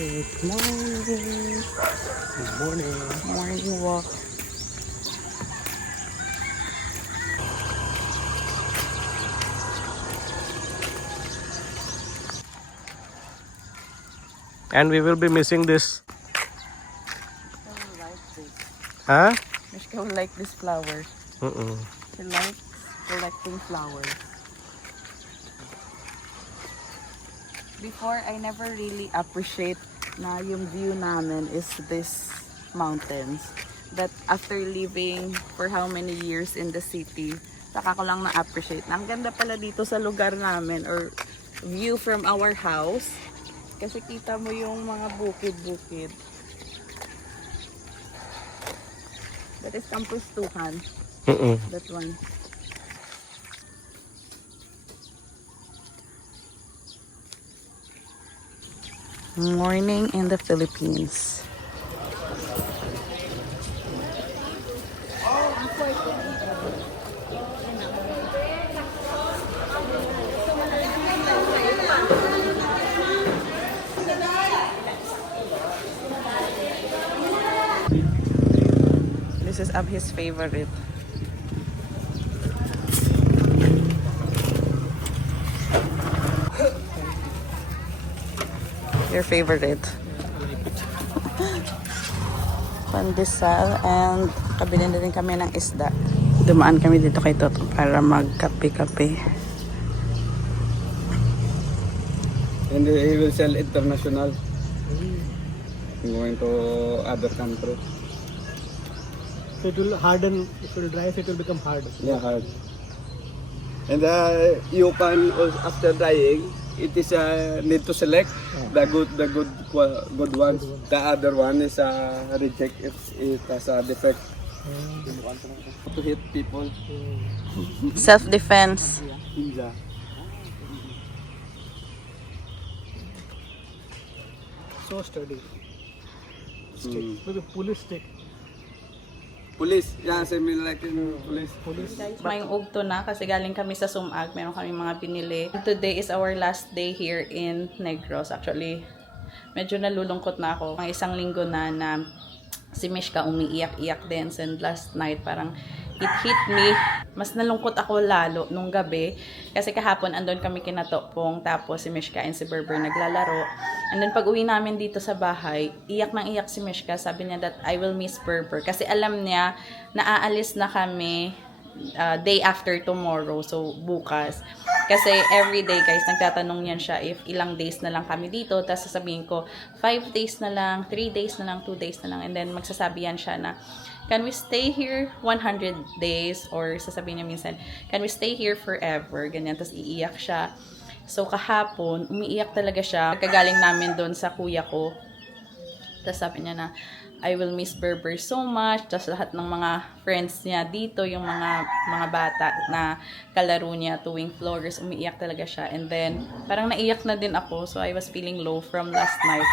Good morning. Good morning. Morning walk. And we will be missing this. I like this. Huh? Mishka will like these flowers. She likes collecting flowers. Before, I never really appreciate na yung view namin is this mountains. That after living for how many years in the city, saka ko lang na-appreciate. Ang ganda pala dito sa lugar namin or view from our house. Kasi kita mo yung mga bukid-bukid. That is Campus Tuhan. That one. Morning in the Philippines. This is Abhi's favorite. Your favorite? Pandesal and kabili na din kami ng isda. Dumaan kami dito kay Toto para magkape-kape. And he will sell international. Going to other country. So it will harden, if it will dry, it will become hard. Yeah, hard. And you can also, after drying, it is need to select the good ones. The other one is reject if it has a defect. To hit people. Self-defense. Yeah. So sturdy. Stick. Maybe police stick. Police, yeah, similar like in police. May ugto na kasi galing kami sa Sumag. Meron kami mga pinili. Today is our last day here in Negros. Actually, medyo nalulungkot na ako. Mga isang linggo na si Mishka umiiyak-iyak din. And last night parang it hit me. Mas nalungkot ako lalo nung gabi. Kasi kahapon andun kami kinatopong. Tapos si Mishka and si Berber naglalaro. And then pag uwi namin dito sa bahay, iyak nang iyak si Mishka. Sabi niya that I will miss Berber. Kasi alam niya na aalis na kami day after tomorrow. So bukas. Kasi every day guys, nagtatanong niyan siya if ilang days na lang kami dito. Tapos sasabihin ko, 5 days na lang, 3 days na lang, 2 days na lang. And then magsasabi yan siya na, can we stay here 100 days? Or sasabihin niya minsan, can we stay here forever? Ganyan. Tapos iiyak siya. So kahapon, umiiyak talaga siya. Kagaling namin doon sa kuya ko. Tapos sabi niya na, I will miss Berber so much. Tapos lahat ng mga friends niya dito, yung mga bata na kalaro niya tuwing floors, umiiyak talaga siya. And then, parang naiyak na din ako. So I was feeling low from last night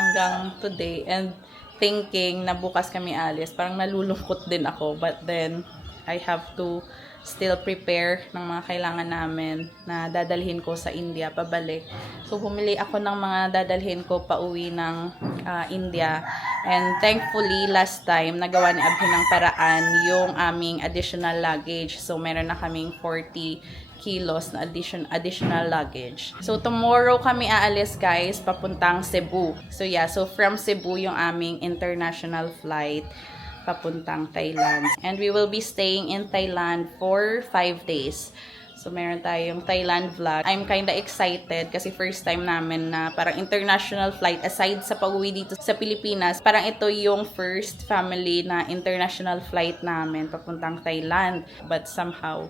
hanggang today. And thinking na bukas kami alis, parang nalulungkot din ako. But then, I have to still prepare ng mga kailangan namin na dadalhin ko sa India pabalik. So, bumili ako ng mga dadalhin ko pa uwi ng India. And thankfully, last time, nagawa ni Abhi ng paraan yung aming additional luggage. So, meron na kaming 40 kilos na additional luggage. So, tomorrow kami aalis guys, papuntang Cebu. So, yeah. So, from Cebu yung aming international flight papuntang Thailand. And we will be staying in Thailand for 5 days. So, meron tayong Thailand vlog. I'm kinda excited kasi first time namin na parang international flight aside sa pag-uwi dito sa Pilipinas. Parang ito yung first family na international flight namin papuntang Thailand. But somehow,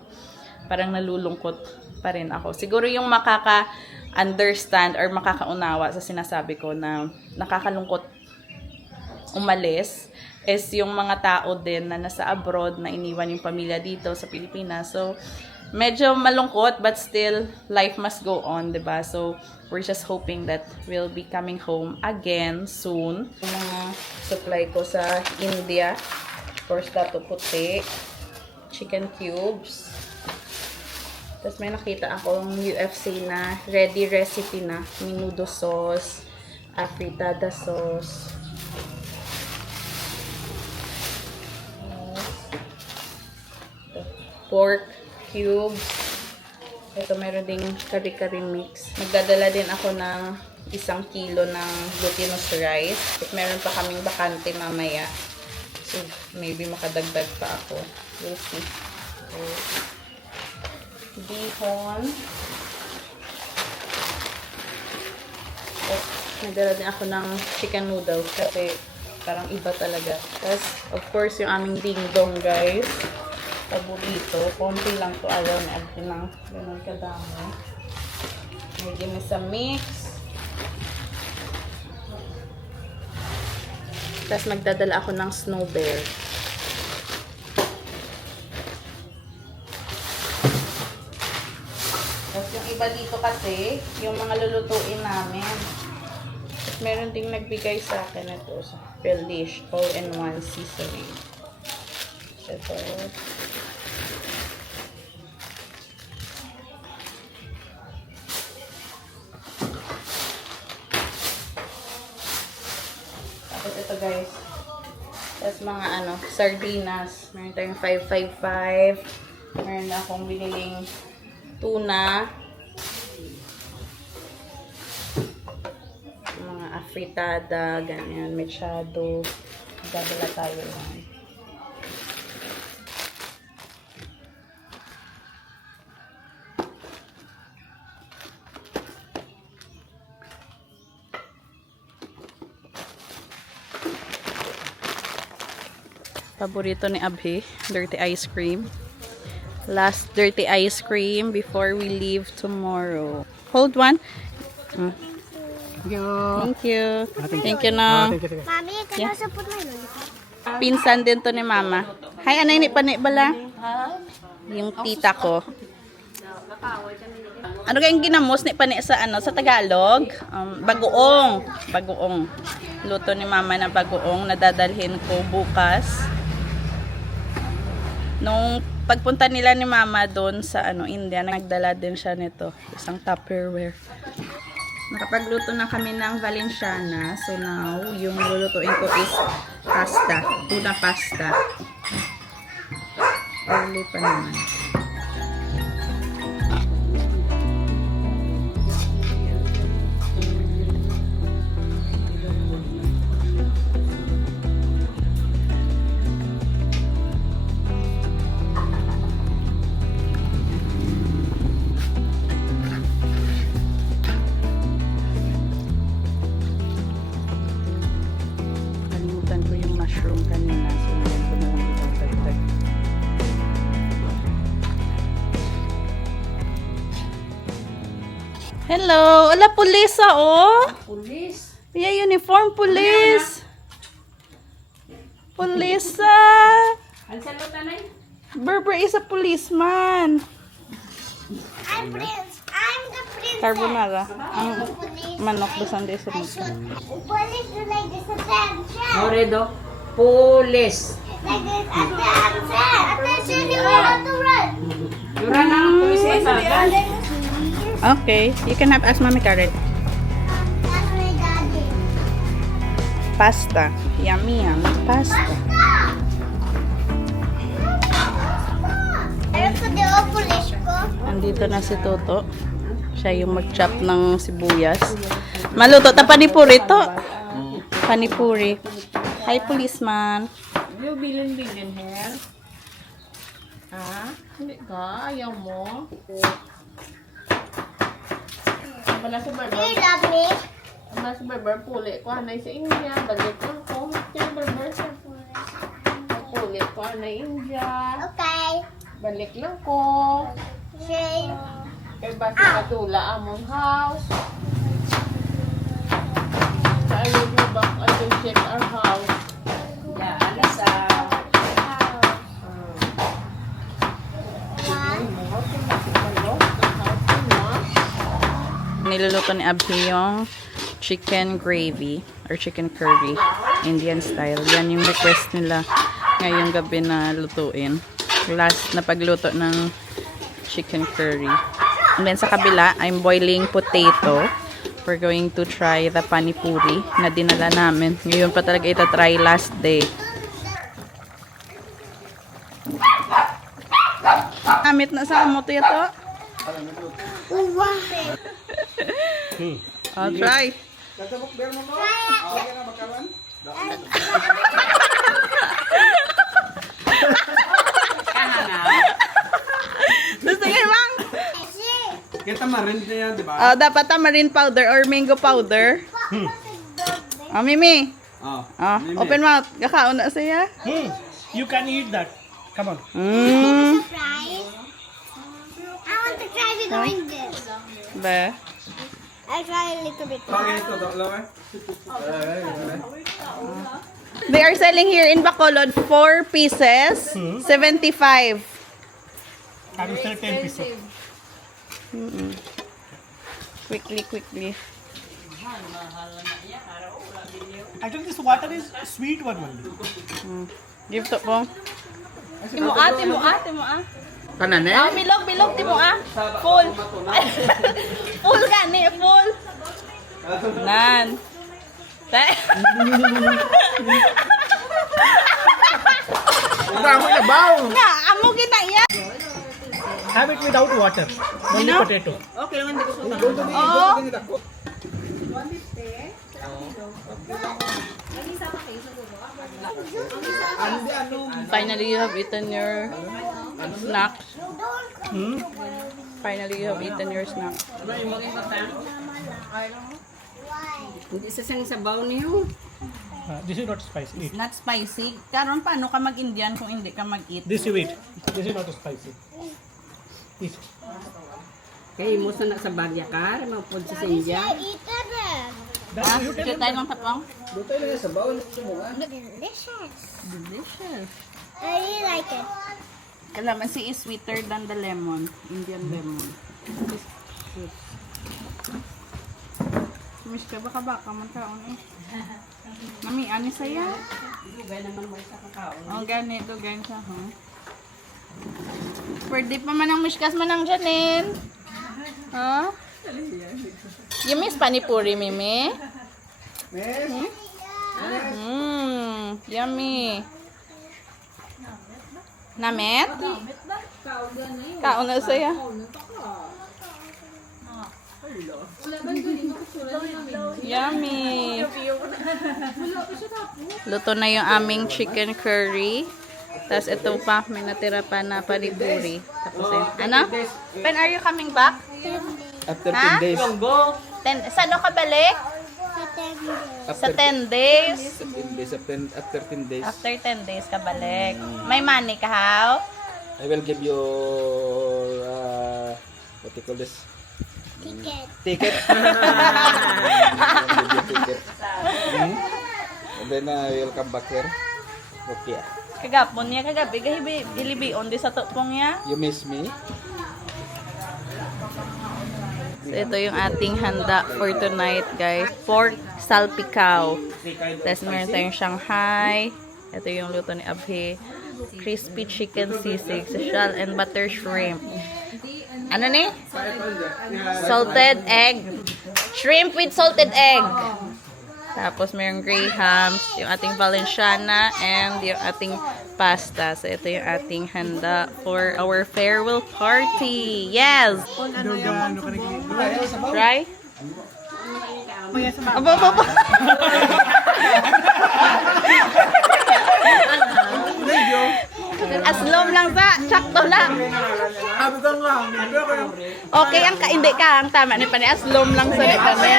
parang nalulungkot pa rin ako. Siguro yung makaka-understand or makakaunawa sa sinasabi ko na nakakalungkot umalis is yung mga tao din na nasa abroad na iniwan yung pamilya dito sa Pilipinas. So, medyo malungkot but still life must go on, 'di ba? So, we're just hoping that we'll be coming home again soon. Yung mga supply ko sa India, of course, dato puti, chicken cubes. Tapos may nakita akong UFC na ready recipe na, menudo sauce, afritada sauce. Pork cubes. Ito meron ding kari-kari mix. Magdadala din ako ng 1 kilo ng glutinous rice. At meron pa kaming bakante mamaya. So, maybe makadagdag pa ako. We'll see. So, bihon. Tapos, nagdala din ako ng chicken noodles kasi parang iba talaga. Tapos, of course, yung aming ding-dong, guys. Paborito. Konti lang to. Ayaw na. Agad lang. Ganun kadami. May ginisa mix. Tapos magdadala ako ng snow bear. Tapos yung iba dito kasi, yung mga lulutuin namin. Tapos meron ding nagbigay sa akin ito sa Relish All-in-One Seasoning. Ito. Tapos ito guys. Tapos mga sardinas. Meron tayong 555. Meron na akong biniling tuna. Mga afritada, ganyan, mechado. Dadala tayo lang. Paborito ni Abhi, dirty ice cream. Last dirty ice cream before we leave tomorrow. Hold one. Thank you. Thank you, no. Thank you. Mommy, can I also put my lollipop? Pinsan din to ni Mama. Hi, anay ni pani bala? Yung tita ko. Ano kayong ginamos ni pani sa sa Tagalog? Bagoong. Bagoong. Luto ni Mama na bagoong na dadalhin ko bukas. Nung pagpunta nila ni Mama doon sa India, nagdala din siya nito, isang Tupperware. Nakapagluto na kami ng Valenciana. So now, yung lulutuin ko is pasta, tuna pasta. Early pa naman. Mushroom kanina, so ngayon ko na lang itagtag. Hello! Wala pulis Pulis? Yeah, uniform pulis! Pulis Berber is a policeman. I'm Prince. I'm the princess. Carbonara. Ang Police. manok doon sa I should. Police do like this attention. Moredo, police. Like this attention. Attention, you have to run. Yura na ang police sa Okay, you can have ask Mami Karen. That's my daddy. Pasta. Yummy, pasta. Ayun ko di o police ko. Andito na si Toto. Siya yung mag-chop ng sibuyas. Maluto. Ta panipuri to. Panipuri. Hi, policeman. Yung bilin-bilin here. Ha? Hindi ka? Ayaw mo? Wala sa Do barber. you love me? Wala sa barber. Puli ko. Anay sa India. Balik lang ko. Yung barber sa puli ko. Anay India. Okay. Balik lang ko. Shane. Kaya ba sa katula among house? Sa ayaw mo ba? I will check our house. Yeah, alas Niluluto ni Abhi yung chicken gravy or chicken curry. Indian style. Yan yung request nila ngayong gabi na lutuin. Last na pagluto ng chicken curry. And then sa kabila, I'm boiling potato We're going to try the panipuri na dinala namin. Ngayon pa talaga ita-try last day. Amit na sa amoto ito. I'll try. Gusto niyo, Mang? Kita marin niya, di ba? Oh, dapat tamarind powder or mango powder. Oh, Mimi. Oh. Oh, open mouth. Kakaon na siya. You can eat that. Come on. Fries. I want to try with oranges. Ba? I'll try a little bit. Ito, dalawa. They are selling here in Bacolod 4 pieces, 75. I will sell 10 pieces. Quickly. Actually, this water is sweet one only. Give to po. Timo ah. Kanan eh? Ah, bilog, timo ah. Full. Full gani, full. Nan. Dami na baw! Nga, amo gina yan. Have it without water. Only know? potato. Okay lang hindi ko Oo. Finally, you have eaten your snack. Finally, you have eaten your snack. Hindi sa sang sabaw niyo. This is not spicy. Eat. Not spicy. Karon paano ka mag-Indian kung hindi ka mag-eat? This you eat. This is not spicy. Eat. Kay mo sa sa Bagyakar, mapod sa India. Eat that. Ah, shit tayo ng tapang. Delicious. Delicious. I really like it. Calamansi is sweeter than the lemon. Indian lemon. Miss ka baka man kaon eh. Mami, ano saya? Oh, ganito, ganito, ha? Pwede pa man ang miskas man ang Janine. Ha? You miss panipuri, Mimi? Yummy. Namet? Kaon na saya. Yummy. Luto na yung aming chicken curry. Tapos ito pa, may natira pa na panipuri. Tapos yun. Ano? When are you coming back? After Ha? 10 days. Saan ka balik? Sa 10 days. After 10 days. After 10 days ka balik. May money ka, how? I will give you, what you call this? Ticket. Ticket. I will give you ticket. And then I will come back here. Okay. Kagapon niya, kagabi. Gahibi, ilibion di sa tupong niya. You miss me? So, ito yung ating handa for tonight, guys. Pork salpicao. Tapos meron tayong Shanghai. Ito yung luto ni Abhi. Crispy chicken sisig, social and butter shrimp. Ano ni? Salted egg. Shrimp with salted egg. Tapos mayroong grahams, yung ating valenciana, and yung ating pasta. So, ito yung ating handa for our farewell party. Yes! Try? Aba. Aslom lang sa, sakto lang. Okay, ang kaindi ka, ang tama ni pani aslom lang sa kami.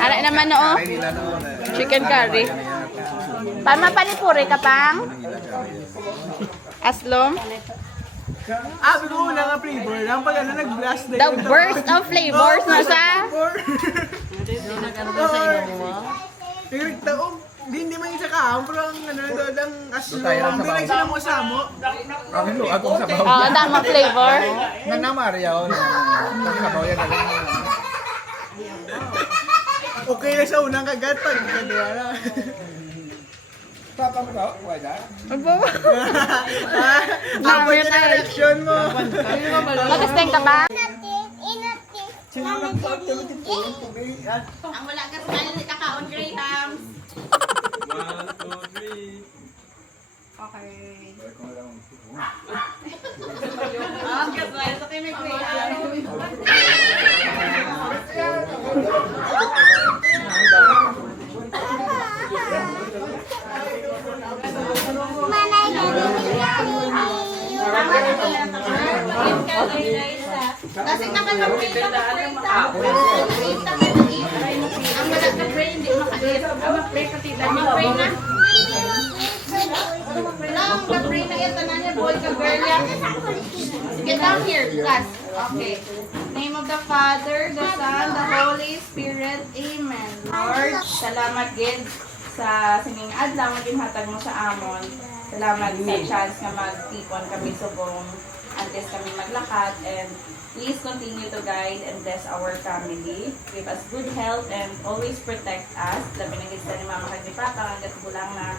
Ara naman no. Chicken curry. Tama panipuri ka pang? Aslom? Sabi ko una nga flavor. Ang pag ano nag-blast na The burst of flavors na sa Pero taong, hindi man yung sa kaham, pero ang ano doon, ang aslo, ang bilang sila mo samo. Akin lo, akong sabaw. oh, dama flavor. Nanamari ako. Sabaw yan lang. Okay na sa unang kagat pag kadwa na. Ako yung direction mo. Mag-stay ka ba? Ang wala ka sa kanin ni kakaon Grahams. Okay. Ah, guys, okay, may Manay kasi nakaka-pray ka mag-pray ta. Ang wala ka-pray, hindi makalit. Ang mag-pray ka tita. Mag-pray na. Long ka-pray na yan. Tanan niya, boy ka, girl yan. Get down here, class. Okay. Name of the Father, the Son, the Holy Spirit. Amen. Lord, salamat gid sa singing adlaw nga ginhatag mo sa amon. Salamat sa chance nga magtipon kami subong antes kami maglakad, and please continue to guide and bless our family. Give us good health and always protect us. Labi na gid sa ni Mama kag ni Papa hangga't bulang na.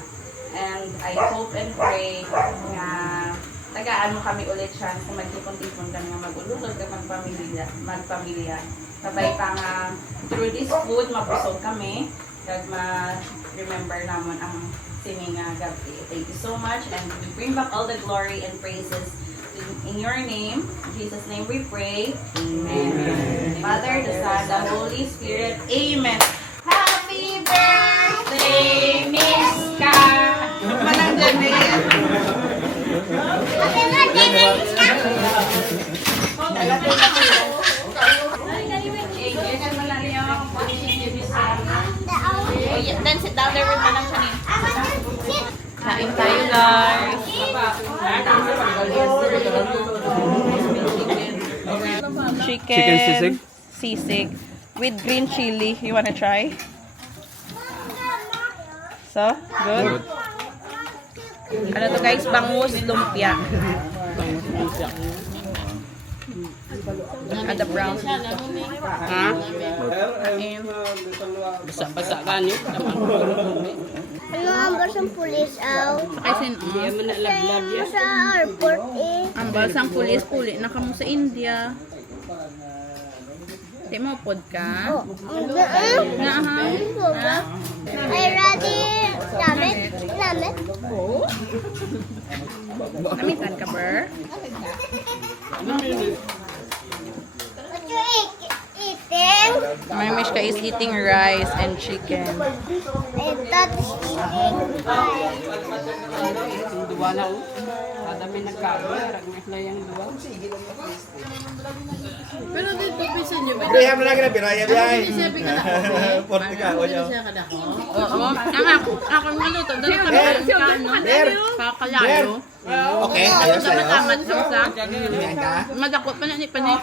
And I hope and pray nga tagaan mo kami ulit chance na magtipon-tipon kami nga magulutod kag magpamilya. Sabay pa nga through this food mapusog kami kag ma-remember namon ang singing gabi. Thank you so much, and we bring back all the glory and praises in your name. In Jesus' name we pray. Amen. Father, the Son, the Holy Spirit. Amen. Happy birthday, Miss Ka! Manang Janet! Happy birthday, Miss Ka! Then sit down there with Manang Janet. I want to sit. Kain tayo, guys. Chicken sisig? sisig with green chili. You wanna try? So, good? Ano to guys? Bangus lumpia. At the brown. Ha? Basa-basa ka ni. Ano ang basang pulis aw? Kasi Hindi mo na lablab yan. Sa airport eh. ang balsang pulis puli na kamo sa India. Di mo pod ka? Nga ha? Ay, ready? Damit? Damit? Namitan ka, Ber? What you eating? My Mishka is eating rice and chicken. And that is eating pie. Yung duwa na o. Kada may nagkaroon. Rag may layang duwa. Pero dito pisa niyo ba? Graham na lang na biraya biyay. Sabi ka na. Porte ka, o niyo. Siya ka na ko. Oo. Ako maluto. Dali ka na kakalayo. Okay, ayos Sa ayos. matamat sa usa. Yan ka? Madakot pa na ni Panay.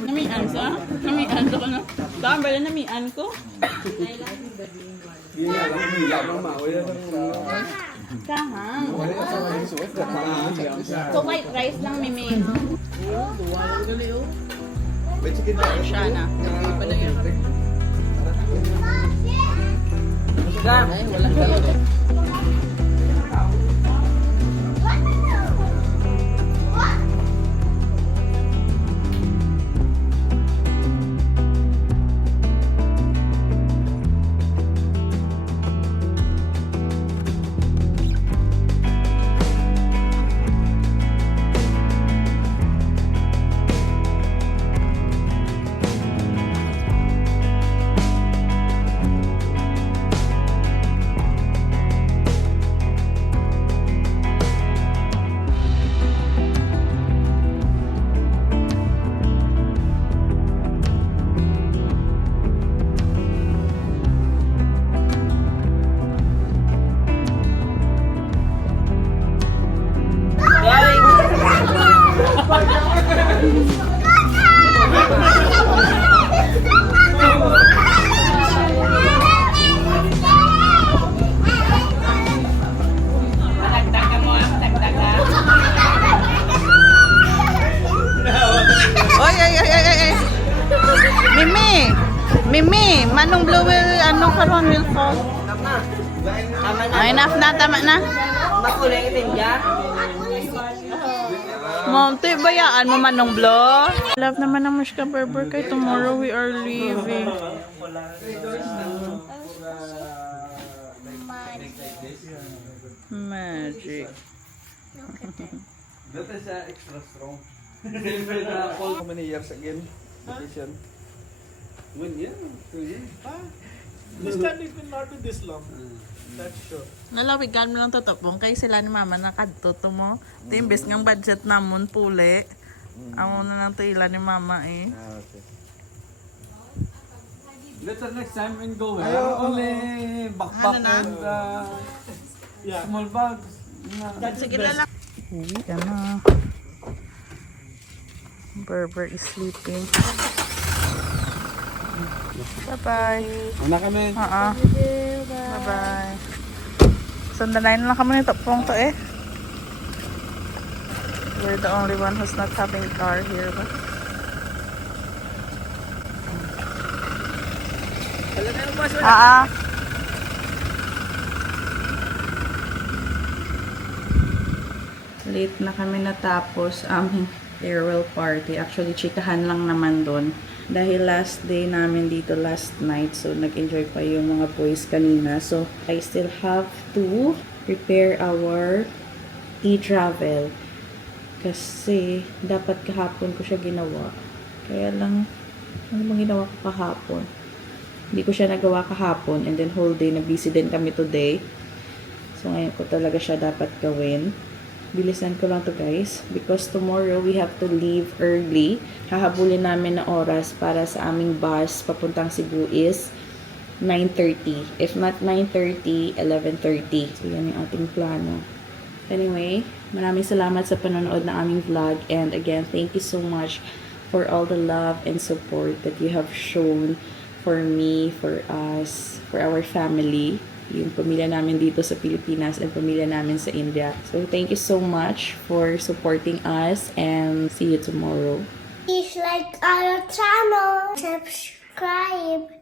Namian sa? Namian sa ko na. Saan ba na namian ko? Kahang. So white rice lang, Mimi. May chicken ba? Siya na. Ay, wala ka. manong blow will, ano karon will fall. Ay, enough na, tama na. Monte, bayaan mo manong blow. Love naman ang Mushka Berber kay tomorrow we are leaving. Magic. That is extra strong. How many years again? Vacation? 1 year? 2 years? This time it will not be this long. That's sure. Nalawigan mo lang tutupong kay sila ni mama nakadto mo. Ito imbes ng budget namon puli. Amo na lang to ila ni mama eh. Okay. That's the next time when go. Only backpack and small bags. Sige na lang. Uwi ka na. Berber is sleeping. Bye-bye. Una kami. Bye-bye. Sandalain lang kami nito pong to eh. We're the only one who's not having a car here. But... Late na kami natapos ang farewell party. Actually, chikahan lang naman doon. Dahil last day namin dito last night. So, nag-enjoy pa yung mga boys kanina. So, I still have to prepare our e-travel. Kasi, dapat kahapon ko siya ginawa. Kaya lang, ano bang ginawa ko kahapon? Hindi ko siya nagawa kahapon. And then, whole day, na busy din kami today. So, ngayon ko talaga siya dapat gawin. Bilisan ko lang to guys because tomorrow we have to leave early. Hahabulin namin na oras para sa aming bus papuntang Cebu is 9:30. If not 9:30, 11:30. So yan yung ating plano. Anyway, maraming salamat sa panonood ng aming vlog and again, thank you so much for all the love and support that you have shown for me, for us, for our family. Yung pamilya namin dito sa Pilipinas and pamilya namin sa India. So, thank you so much for supporting us and see you tomorrow. Please like our channel, subscribe.